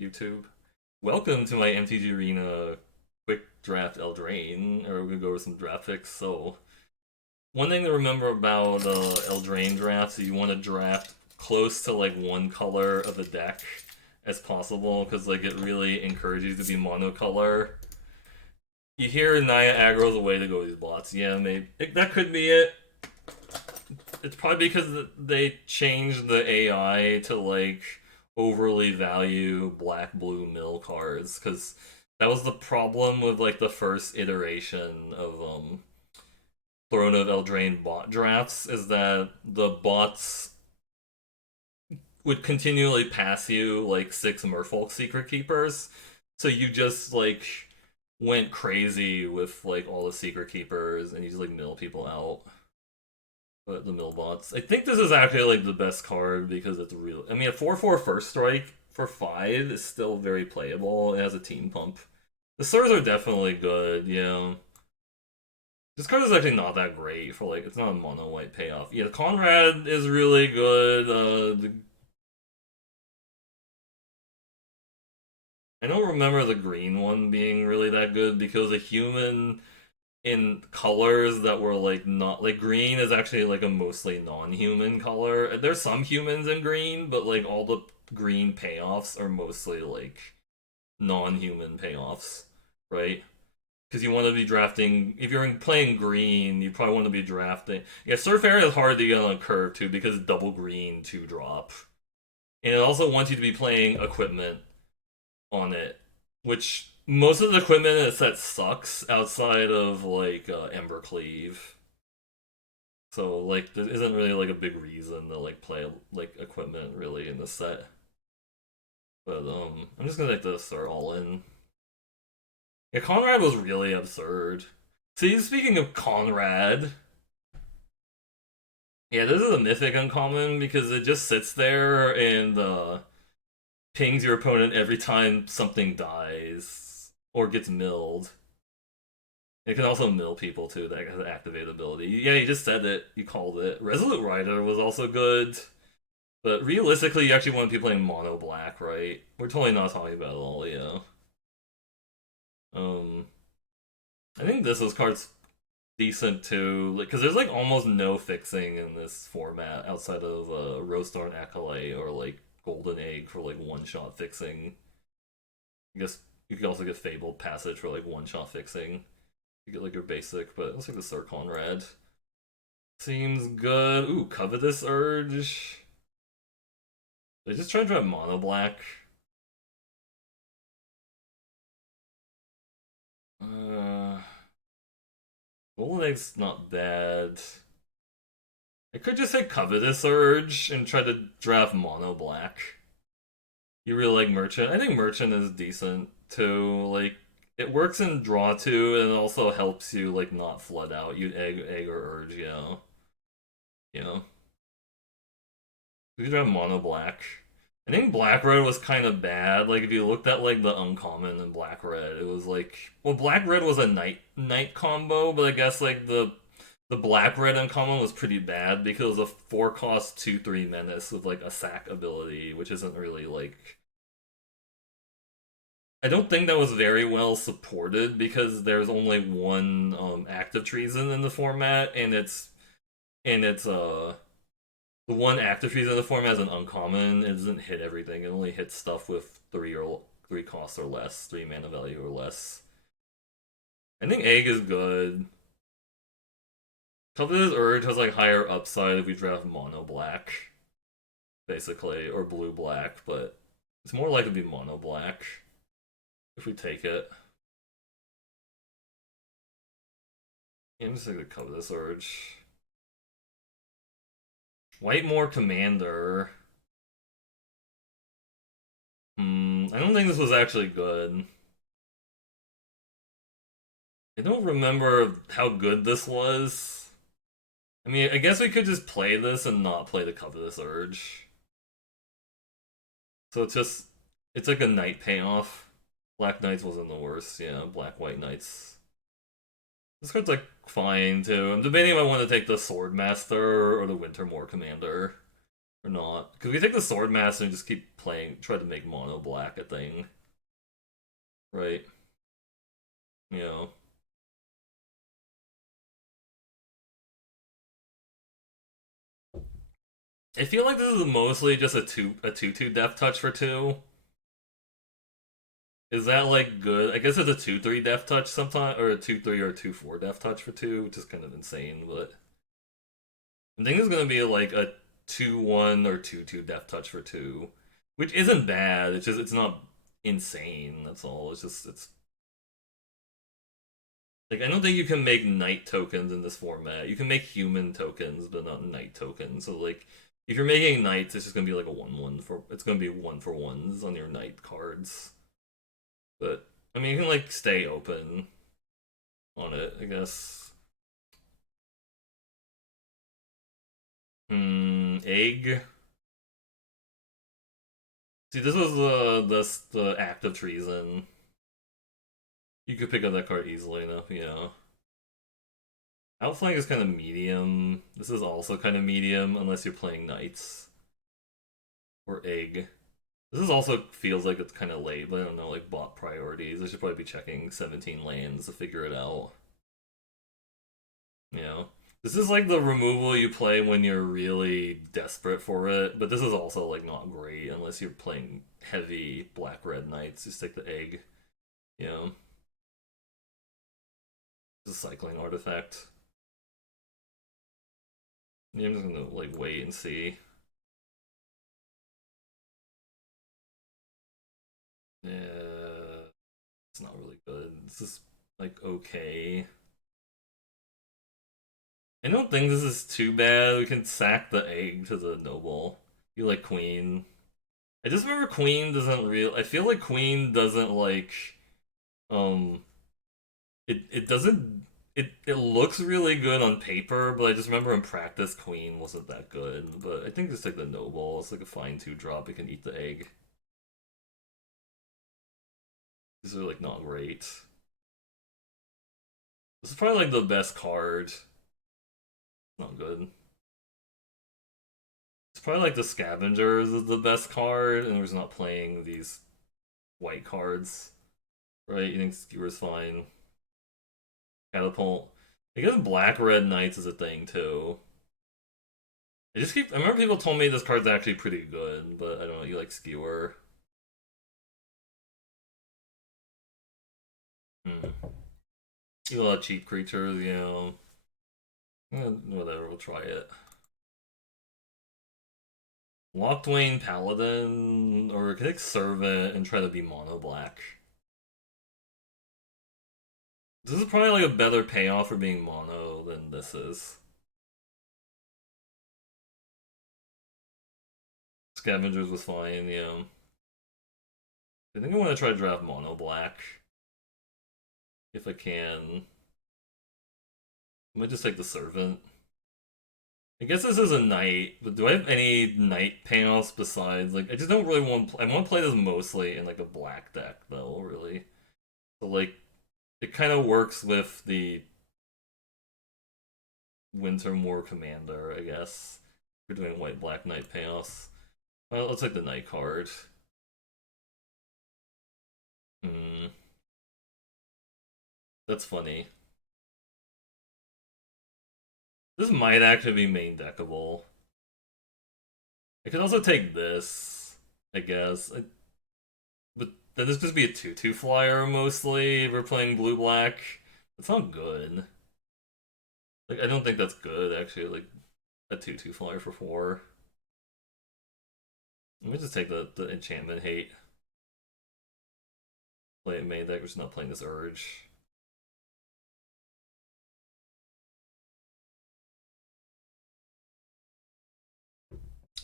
YouTube. Welcome to my MTG Arena quick draft Eldraine, or we're gonna go over some draft picks. So, one thing to remember about Eldraine drafts is you want to draft close to like one color of the deck as possible, because like it really encourages you to be monocolor. You hear Naya aggro's a way to go these bots. Yeah, maybe that could be it. It's probably because they changed the AI to like overly value black blue mill cards, because that was the problem with like the first iteration of Throne of Eldraine bot drafts, is that the bots would continually pass you like six Merfolk Secret Keepers, so you just like went crazy with like all the Secret Keepers and you just like mill people out. But the Millbots. I think this is actually like the best card because it's real. I mean, a 4/4 first strike for 5 is still very playable. It has a team pump. The Sirs are definitely good, yeah. This card is actually not that great for like, it's not a mono white payoff. Yeah, Conrad is really good. I don't remember the green one being really that good because a human in colors that were like not like green is actually like a mostly non-human color. There's some humans in green, but like all the green payoffs are mostly like non-human payoffs, right? Because you want to be drafting, if you're playing green, you probably want to be drafting. Yeah, Surf Area is hard to get on a curve too because it's double green 2-drop, and it also wants you to be playing equipment on it, which most of the equipment in the set sucks outside of like Embercleave. So like there isn't really like a big reason to like play like equipment really in the set. But I'm just gonna like to start all in. Yeah, Conrad was really absurd. See, speaking of Conrad, yeah, this is a mythic uncommon because it just sits there and pings your opponent every time something dies or gets milled. It can also mill people too. That has activate ability. Yeah, you just said it. You called it. Resolute Rider was also good, but realistically, you actually want to be playing mono black, right? We're totally not talking about it all. Yeah. Um, I think this card's decent too. Like, because there's like almost no fixing in this format outside of Rosethorn Acolyte or like Golden Egg for like one shot fixing. I guess you could also get Fabled Passage for like one shot fixing. You get like your basic, but let's like the Sir Conrad. Seems good. Ooh, Covetous Urge. They just try to drive mono black. Uh, Golden Egg's not bad. I could just say Covetous Urge and try to draft mono black. You really like Merchant? I think Merchant is decent too. Like it works in draw too, and it also helps you like not flood out. You'd egg or urge, you know. You could draft mono black. I think black red was kind of bad. Like if you looked at like the uncommon in black red, it was like, well, black red was a night combo, but I guess like the black red uncommon was pretty bad because it was a 4-cost 2/3 menace with like a sack ability, which isn't really like, I don't think that was very well supported because there's only one active treason in the format, and it's the one active treason in the format is an uncommon. It doesn't hit everything. It only hits stuff with 3 costs or less, 3 mana value or less. I think egg is good. Covetous Urge has like higher upside if we draft mono black, basically, or blue black, but it's more likely to be mono black if we take it. Yeah, I'm just like the Covetous Urge. Whitemore Commander. I don't think this was actually good. I don't remember how good this was. I mean, I guess we could just play this and not play the Covetous Urge. So it's like a night payoff. Black Knights wasn't the worst, yeah. Black White Knights. This card's like fine too. I'm debating if I want to take the Swordmaster or the Wintermoor Commander. Or not. Because we take the Sword Master and just keep playing, try to make mono black a thing. Right? You know. I feel like this is mostly just a 2/2 death touch for 2. Is that like good? I guess it's a 2/3 death touch sometimes, or a 2/3 or a 2/4 death touch for 2, which is kind of insane, but I think it's gonna be like a 2/1 or 2/2 death touch for 2. Which isn't bad, it's just it's not insane, that's all. It's just it's like I don't think you can make knight tokens in this format. You can make human tokens, but not knight tokens. So like if you're making knights, it's just gonna be like a 1/1 for it's gonna be 1-for-1s on your knight cards. But I mean, you can like stay open on it, I guess. Egg. See, this was the act of treason. You could pick up that card easily enough, yeah. Outflank is kind of medium. This is also kind of medium, unless you're playing knights. Or egg. This is also feels like it's kind of late, but I don't know, like bot priorities. I should probably be checking 17 lands to figure it out. You know? This is like the removal you play when you're really desperate for it, but this is also like not great unless you're playing heavy black red knights. Just take the egg. You know? It's a cycling artifact. Yeah, I'm just gonna like wait and see. Yeah, it's not really good. This is like okay. I don't think this is too bad. We can sack the egg to the noble. You like queen. I just remember queen doesn't real. I feel like queen doesn't like. Um, it doesn't. It looks really good on paper, but I just remember in practice queen wasn't that good. But I think just like the noble, it's like a fine 2-drop. It can eat the egg. These are like not great. This is probably like the best card. Not good. It's probably like the Scavengers is the best card, and we're just not playing these white cards. Right? You think Skewer's fine. Catapult. I guess Black Red Knights is a thing too. I remember people told me this card's actually pretty good, but I don't know, you like Skewer. Hmm. You love cheap creatures, you know. Whatever, we'll try it. Locthwain Paladin, or Kinetic Servant and try to be mono black. This is probably like a better payoff for being mono than this is. Scavengers was fine, yeah. I think I want to try to draft mono black. If I can. I might just take the Servant. I guess this is a knight, but do I have any knight payoffs besides, like, I just don't really want I want to play this mostly in, like, a black deck, though, really. So, like, it kind of works with the Wintermoor Commander, I guess. We're doing white-black knight payoffs. Well, let's take the knight card. Hmm. That's funny. This might actually be main deckable. I could also take this, I guess. But then this could be a 2/2 flyer mostly if we're playing blue black. It's not good. Like I don't think that's good actually, like a 2/2 flyer for 4. Let me just take the enchantment hate. Play it main deck, we're just not playing this urge.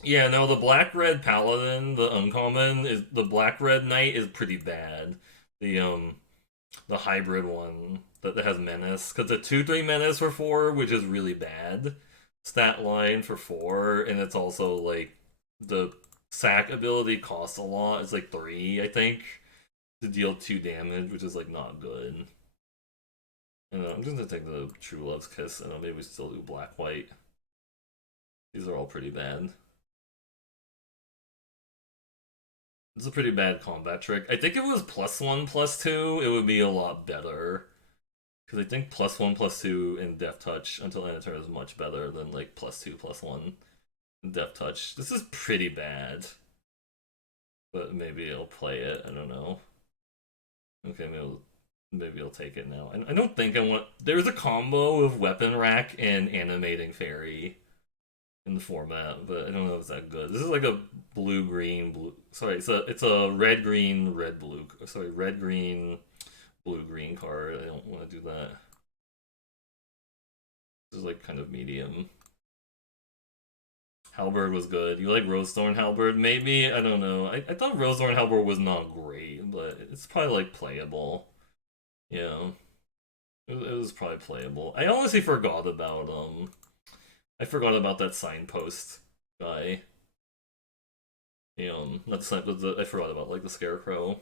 Yeah, no, the black red paladin, the uncommon, is the black red knight is pretty bad. The hybrid one that has menace. Because the 2/3 menace for 4, which is really bad. Stat line for 4, and it's also like the sack ability costs a lot. It's like 3, I think, to deal 2 damage, which is like not good. And I'm just gonna take the True Love's Kiss, and maybe we still do black white. These are all pretty bad. It's a pretty bad combat trick. I think if it was +1, +2, it would be a lot better. Because I think +1, +2 in Death Touch until end of turn is much better than like +2, +1 in Death Touch. This is pretty bad. But maybe I'll play it. I don't know. Okay, maybe I'll take it now. I don't think I want. There's a combo of Weapon Rack and Animating Fairy in the format, but I don't know if it's that good. This is like a blue green blue. Sorry, it's a red green red blue. Sorry, red green blue green card. I don't want to do that. This is like kind of medium. Halberd was good. You like Rosethorn Halberd? Maybe, I don't know. I thought Rosethorn Halberd was not great, but it's probably like playable. Yeah, it was probably playable. I honestly forgot about I forgot about that signpost guy. Not the sign, but I forgot about like the scarecrow.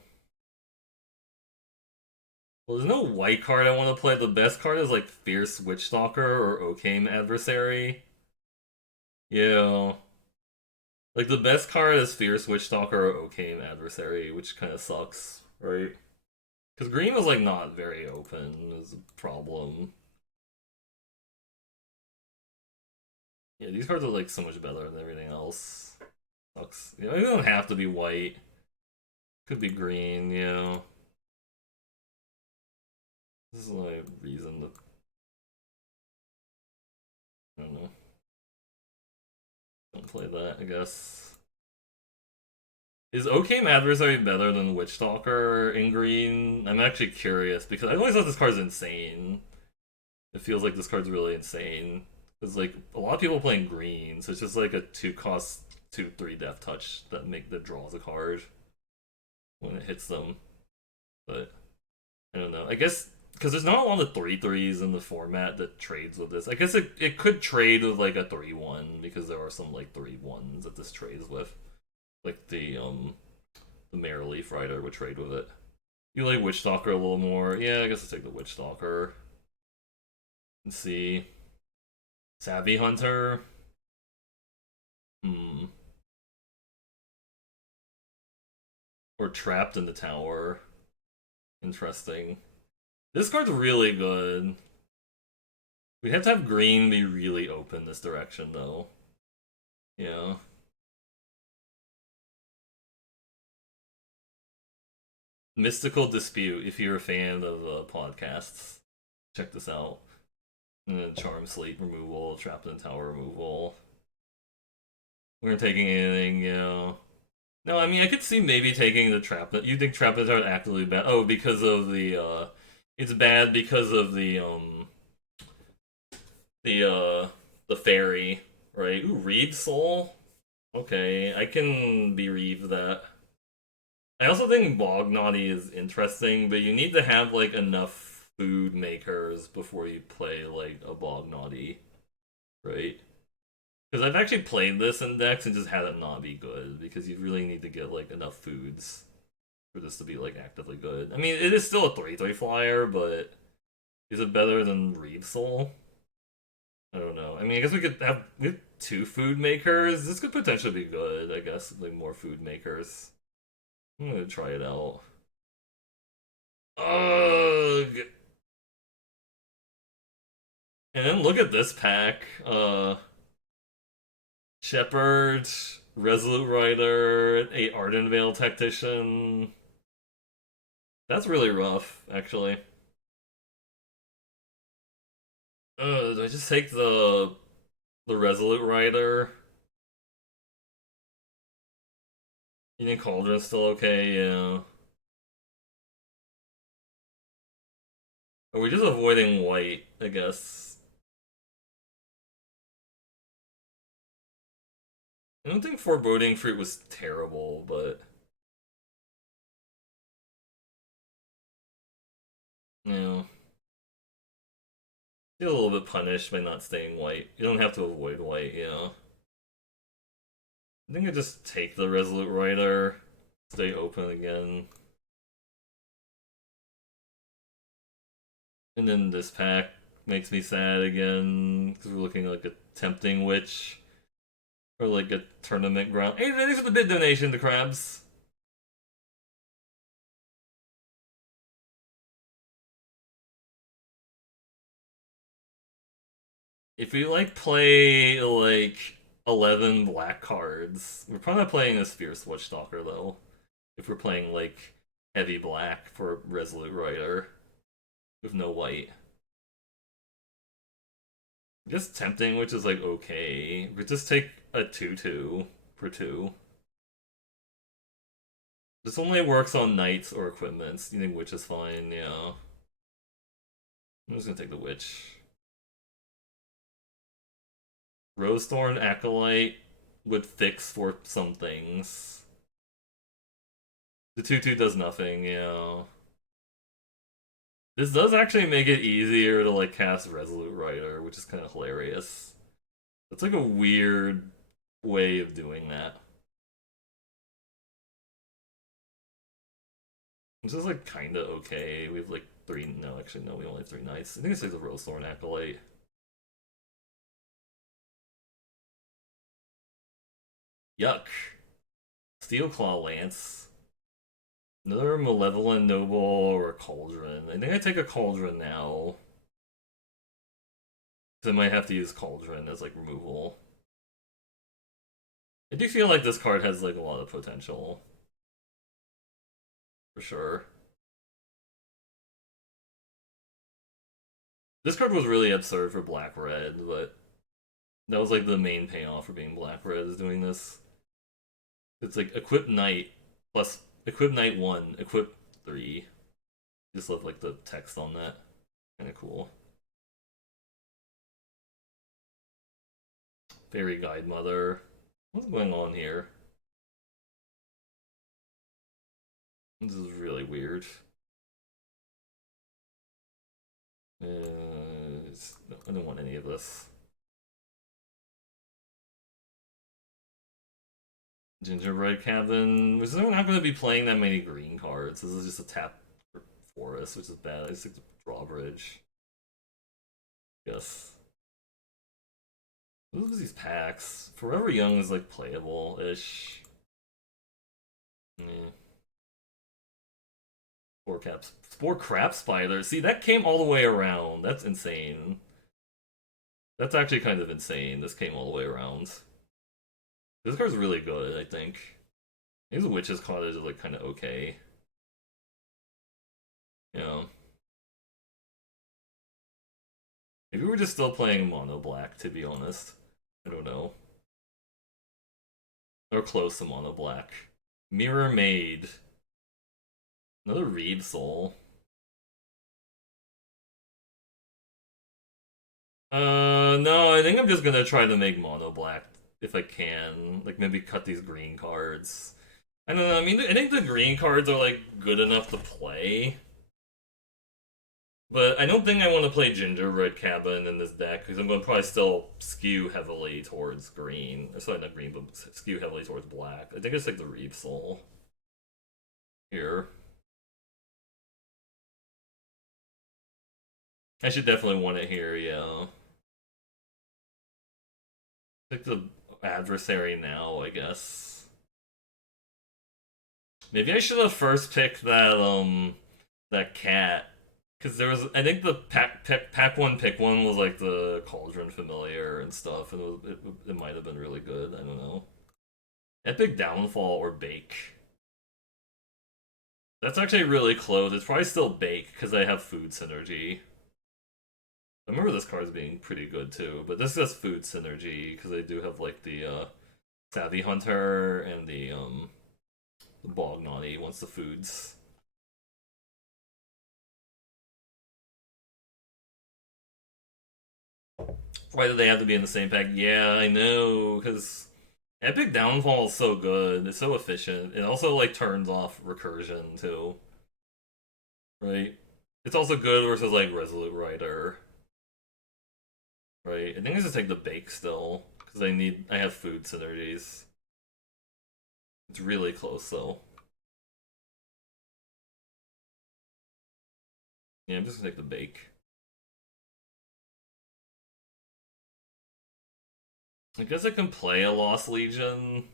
Well, there's no white card I want to play. The best card is like Fierce Witchstalker or Okame Adversary. Yeah. Like the best card is Fierce Witchstalker or Okame Adversary, which kind of sucks, right? Because green was like not very open is a problem. Yeah, these cards are like so much better than everything else. Sucks. You know, they don't have to be white. Could be green, you know. This is my reason to. I don't know. Don't play that, I guess. Is Okame Adversary better than Witchstalker in green? I'm actually curious because I always thought this card's insane. It feels like this card's really insane. Because like a lot of people playing green, so it's just like a 2 cost 2/3 death touch that draws a card when it hits them. But I don't know. I guess because there's not a lot of 3/3s in the format that trades with this. I guess it could trade with like a 3/1 because there are some like 3/1s that this trades with. Like the Mare Leaf Rider would trade with it. You like Witchstalker a little more. Yeah, I guess I'll take the Witchstalker. Let's see. Savvy Hunter. Hmm. Or Trapped in the Tower. Interesting. This card's really good. We have to have green be really open this direction, though. Yeah. Mystical Dispute, if you're a fan of podcasts, check this out. And then Charm Sleep removal, Trapped in the Tower removal. We're taking anything, you know. No, I mean, I could see maybe taking the Trap. You think Trapped in the Tower is actively bad? Oh, because of the, it's bad because of the, the fairy, right? Ooh, Reed Soul? Okay, I can bereave that. I also think Bog Naughty is interesting, but you need to have like enough food makers before you play like a Bog Naughty, right? Because I've actually played this index and just had it not be good because you really need to get like enough foods for this to be like actively good. I mean, it is still a 3/3 flyer, but is it better than Reed Soul? I don't know. I mean, I guess we have 2 food makers. This could potentially be good. I guess like more food makers. I'm gonna try it out. Ugh. And then look at this pack. Shepherd, Resolute Rider, a Ardenvale Tactician. That's really rough, actually. Do I just take the Resolute Rider? You think Cauldron's still okay? Yeah. Are we just avoiding white, I guess? I don't think Foreboding Fruit was terrible, but you know, feel a little bit punished by not staying white. You don't have to avoid white, you know. I think I just take the Resolute Rider, stay open again. And then this pack makes me sad again, because we're looking like a Tempting Witch. Or like a tournament ground. Hey, thanks for the bid donation to Crabs. If we like play like 11 black cards, we're probably not playing a Spear Switchstalker though. If we're playing like heavy black for Resolute Rider with no white. Just tempting, which is like okay. But just take a 2/2 for 2. This only works on knights or equipments. You think witch is fine? Yeah. I'm just gonna take the witch. Rosethorn Acolyte would fix for some things. The 2/2 does nothing, yeah. This does actually make it easier to like cast Resolute Rider, which is kind of hilarious. It's like a weird way of doing that. Which is like kind of okay. We have like three. No, actually, no. We only have 3 knights. I think it's like the Rosethorn Acolyte. Yuck. Steelclaw Lance. Another Malevolent Noble or a Cauldron. I think I take a Cauldron now. Because I might have to use Cauldron as like removal. I do feel like this card has like a lot of potential. For sure. This card was really absurd for black red, but that was like the main payoff for being black red is doing this. It's like equip knight plus equip knight 1, equip 3. Just love like the text on that. Kinda cool. Fairy Guide Mother. What's going on here? This is really weird. I don't want any of this. Gingerbread Cabin. We're not going to be playing that many green cards. This is just a tap forest, which is bad. I just like the drawbridge. Yes. What are these packs? Forever Young is like playable-ish. Yeah. Spore Crap Spider. See, that came all the way around. That's insane. That's actually kind of insane. This came all the way around. This card's really good, I think. His Witch's Cottage is like kind of okay. Yeah. Maybe we're just still playing mono black, to be honest. I don't know. Or close to mono black. Mirror Maid. Another Reed Soul. No, I think I'm just gonna try to make mono black if I can. Like maybe cut these green cards. I don't know. I mean, I think the green cards are like good enough to play, but I don't think I want to play Gingerbread Cabin in this deck because I'm going to probably still skew heavily towards green. Sorry, not green, but skew heavily towards black. I think it's like the Reap Soul here. I should definitely want it here. Yeah, pick the adversary now, I guess. Maybe I should have first picked that cat. Because there was, I think the pack one pick one was like the Cauldron Familiar and stuff, and it might have been really good. I don't know. Epic Downfall or Bake. That's actually really close. It's probably still Bake because I have food synergy. I remember this card's being pretty good too, but this is food synergy because I do have like the Savvy Hunter and the Bog Naughty once the foods. Why do they have to be in the same pack? Yeah, I know, because Epic Downfall is so good. It's so efficient. It also like turns off recursion too, right? It's also good versus like Resolute Rider, right? I think I just take the bake still because I have food synergies. It's really close though. Yeah, I'm just gonna take the bake. I guess I can play a Lost Legion.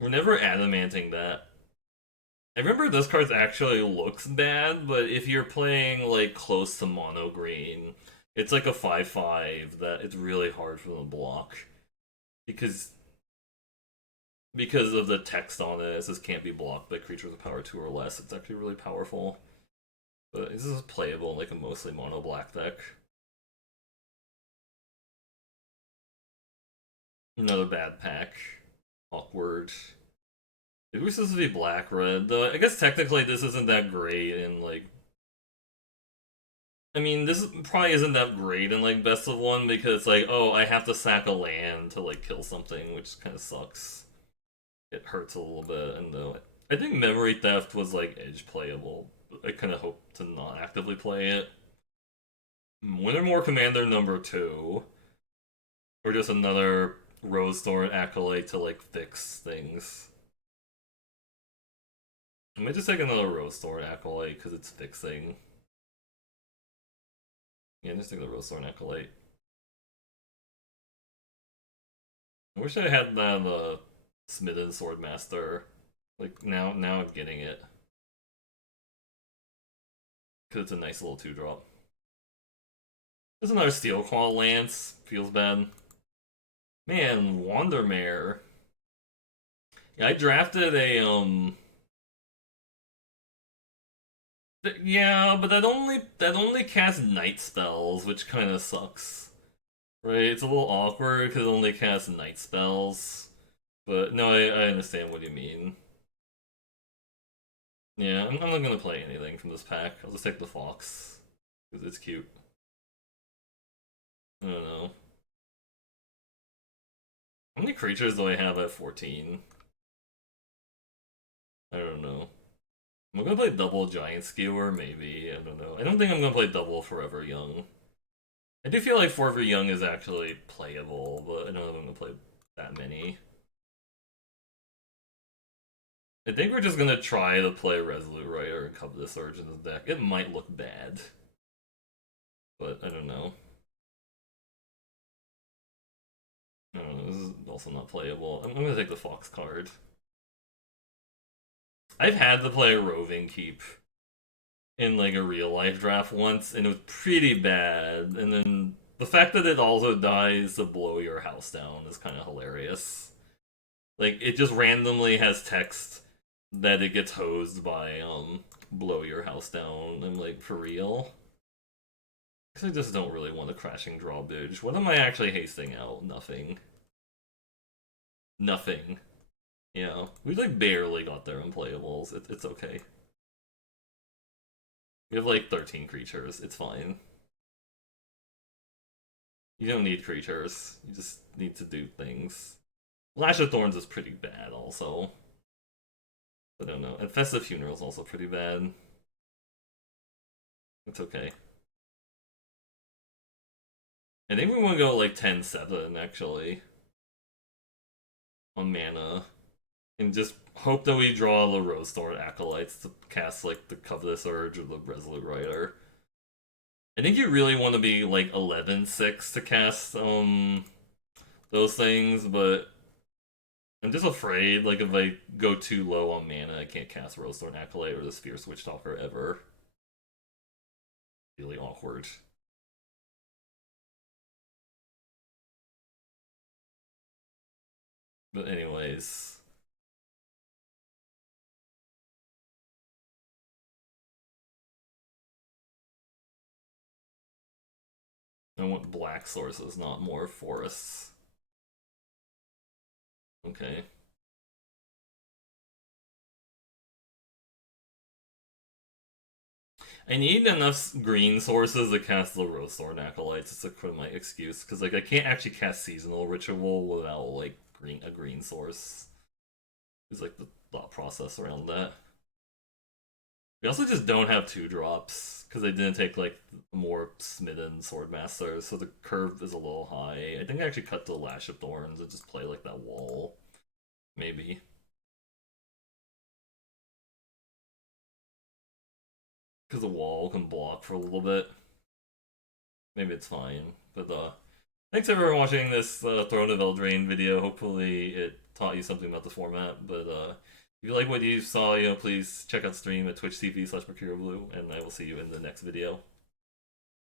We're never adamanting that. I remember this card actually looks bad, but if you're playing like close to mono green, It's like a 5/5 that it's really hard for them to block because of the text on it. It says can't be blocked by creatures of power 2 or less. It's actually really powerful. But this is playable in like a mostly mono black deck. Another bad pack. Awkward. Maybe we're supposed to be black red, though I guess technically this isn't that great in like I mean, this probably isn't that great in like best of one because it's like, oh, I have to sack a land to like kill something, which kind of sucks. It hurts a little bit, and though I think memory theft was like edge playable. I kind of hope to not actively play it. Wintermore Commander number 2, or just another Rose Thorn Acolyte to like fix things. I might just take another Rose Thorn Acolyte because it's fixing. Yeah, just take the Rose Thorn Acolyte. I wish I had that Smitten Swordmaster. Like now I'm getting it. Cause it's a nice little 2-drop. There's another Steel Claw Lance. Feels bad. Man, Wandermare. Yeah, I drafted a yeah, but that only casts night spells, which kind of sucks. Right? It's a little awkward because it only casts night spells. But no, I understand what you mean. Yeah, I'm not gonna play anything from this pack. I'll just take the Fox because it's cute. I don't know. How many creatures do I have at 14? I don't know. I'm gonna play double Giant Skewer, maybe. I don't know. I don't think I'm gonna play double Forever Young. I do feel like Forever Young is actually playable, but I don't know if I'm gonna play that many. I think we're just gonna try to play Resolute Rider and cover the Surge in the deck. It might look bad, but I don't know. I don't know, this is also not playable. I'm gonna take the Fox card. I've had to play a Roving Keep in like a real life draft once, and it was pretty bad. And then the fact that it also dies to blow your house down is kind of hilarious. Like it just randomly has text that it gets hosed by blow your house down. I'm like, for real? Because I just don't really want a crashing drawbridge. What am I actually hasting out? Nothing. Nothing. Yeah, we like barely got there on playables. It's okay. We have like 13 creatures. It's fine. You don't need creatures. You just need to do things. Lash of Thorns is pretty bad also. I don't know. And Festive Funeral is also pretty bad. It's okay. I think we want to go like 10-7 actually. On mana. And just hope that we draw the Rose Thorn Acolytes to cast like the Covetous Urge or the Resolute Rider. I think you really want to be like 11-6 to cast those things, but I'm just afraid like if I go too low on mana, I can't cast Rose Thorn Acolyte or the Sphere Switch Talker ever. Really awkward. But anyways, I want black sources, not more forests. Okay. I need enough green sources to cast the Rose Thorn Acolytes. It's like my excuse because like I can't actually cast Seasonal Ritual without like a green source. It's like the thought process around that. We also just don't have 2-drops because they didn't take like more Smitten Swordmasters, so the curve is a little high. I think I actually cut the Lash of Thorns and just play like that wall, maybe. Because the wall can block for a little bit. Maybe it's fine. But thanks everyone for watching this Throne of Eldraine video. Hopefully it taught you something about the format. But if you like what you saw, please check out the stream at twitch.tv/MercurioBlue, and I will see you in the next video.